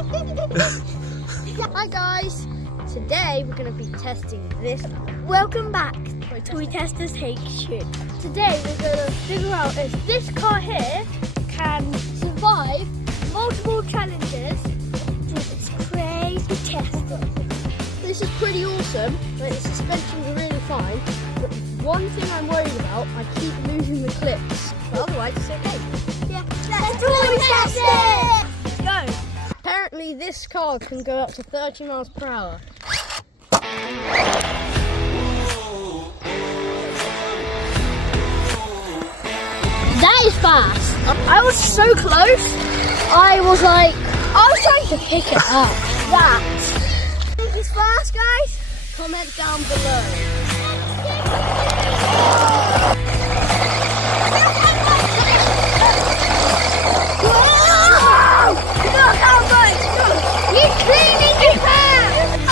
Hi guys, today we're going to be testing this. Welcome back to Toy Testers Take Shit. Today we're going to figure out if this car here can survive multiple challenges with its crazy tester. This is pretty awesome, but its suspensions are really fine. But one thing I'm worried about, I keep losing the clips. But otherwise it's okay. Yeah, let's test it! Let's go! Apparently this car can go up to 30 miles per hour. That is fast. I was so close. I was trying to pick it up. That. Think it's fast, guys? Comment down below. Look how much! You're cleaning your hands!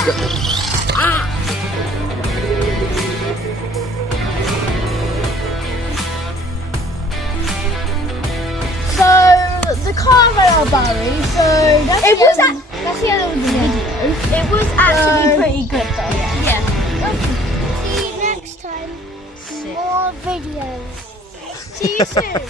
So the car ran out of battery, so that's the end of the video. It was actually pretty good though. Yeah. See you next time. More videos. See you soon.